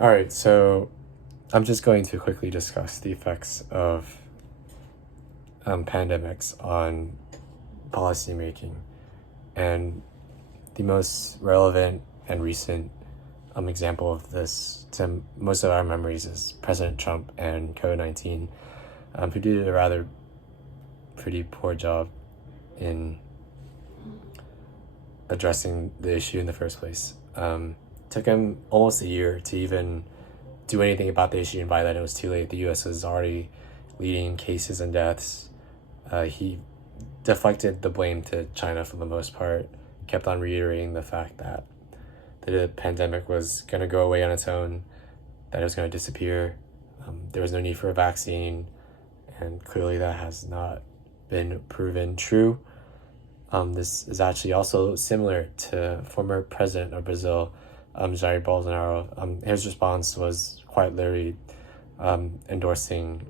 All right, so I'm just going to quickly discuss the effects of pandemics on policymaking. And the most relevant and recent example of this to most of our memories is President Trump and COVID-19, who did a rather pretty poor job in addressing the issue in the first place. Took him almost a year to even do anything about the issue, and by then it was too late. The U.S. was already leading cases and deaths. He deflected the blame to China for the most part, kept on reiterating the fact that the pandemic was going to go away on its own, that it was going to disappear. There was no need for a vaccine, and clearly that has not been proven true. This is actually also similar to former president of Brazil, Jair Bolsonaro. His response was quite literally endorsing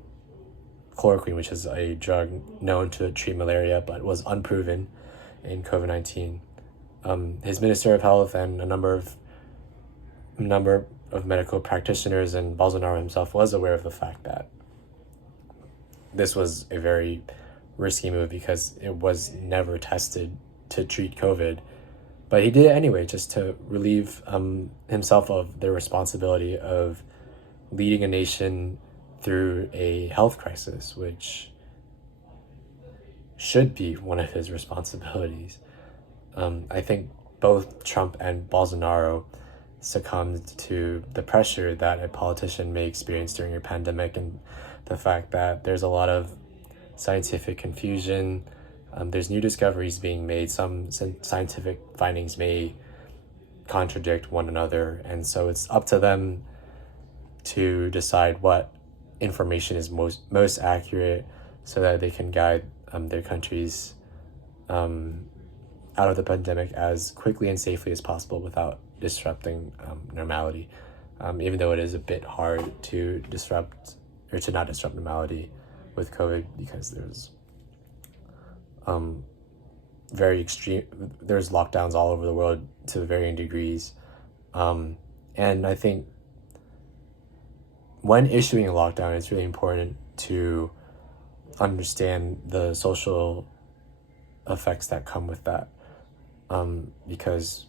chloroquine, which is a drug known to treat malaria but was unproven in COVID-19. His Minister of Health and a number of medical practitioners and Bolsonaro himself was aware of the fact that this was a very risky move because it was never tested to treat COVID. But he did it anyway, just to relieve himself of the responsibility of leading a nation through a health crisis, which should be one of his responsibilities. I think both Trump and Bolsonaro succumbed to the pressure that a politician may experience during a pandemic, and the fact that there's a lot of scientific confusion. There's new discoveries being made. Some scientific findings may contradict one another, and so it's up to them to decide what information is most accurate so that they can guide their countries out of the pandemic as quickly and safely as possible without disrupting normality, even though it is a bit hard to disrupt or to not disrupt normality with COVID because there's there's lockdowns all over the world to varying degrees. And I think when issuing a lockdown, it's really important to understand the social effects that come with that. Because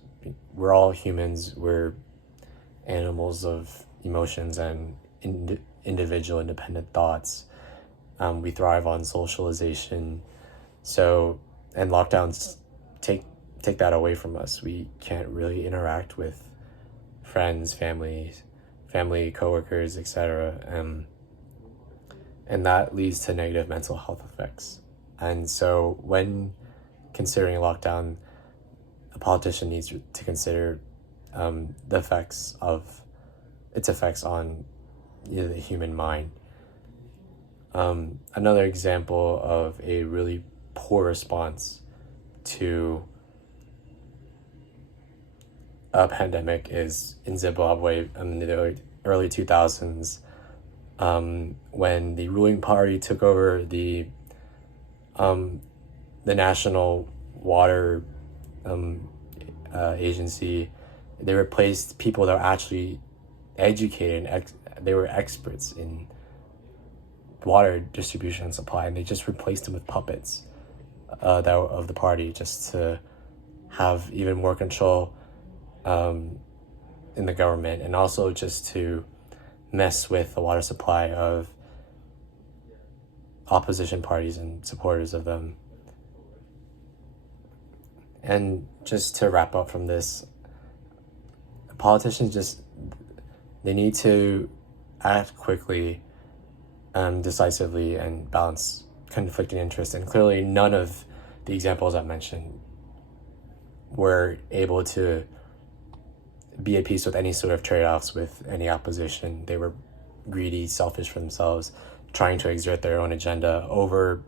we're all humans, we're animals of emotions and individual independent thoughts. We thrive on socialization. So, and lockdowns take that away from us. We can't really interact with friends, family, coworkers, etc. And that leads to negative mental health effects. And so when considering a lockdown, a politician needs to consider the effects of its effects on the human mind. Another example of a really poor response to a pandemic is in Zimbabwe in the early 2000s, when the ruling party took over the National Water Agency. They replaced people that were actually educated and they were experts in water distribution and supply, and they just replaced them with puppets of the party just to have even more control in the government, and also just to mess with the water supply of opposition parties and supporters of them. And just to wrap up from this, politicians they need to act quickly, decisively, and balance conflicting interests. And clearly none of the examples I mentioned were able to be at peace with any sort of trade-offs with any opposition. They were greedy, selfish for themselves, trying to exert their own agenda over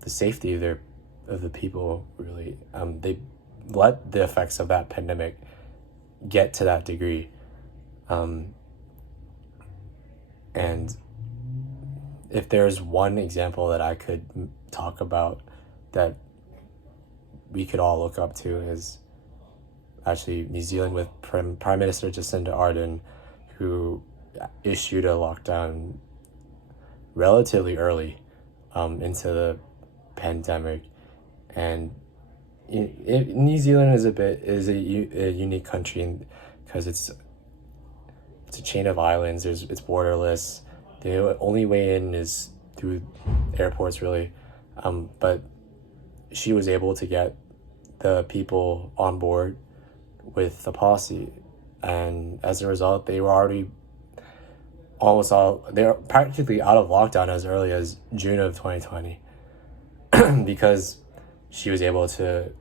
the safety of the people, really. They let the effects of that pandemic get to that degree. And if there's one example that I could talk about that we could all look up to, is actually New Zealand with Prime Minister Jacinda Ardern, who issued a lockdown relatively early into the pandemic. And New Zealand is a unique country because it's a chain of islands. It's borderless. The only way in is through airports, really. But she was able to get the people on board with the policy, and as a result, they were practically out of lockdown as early as June of 2020 because she was able to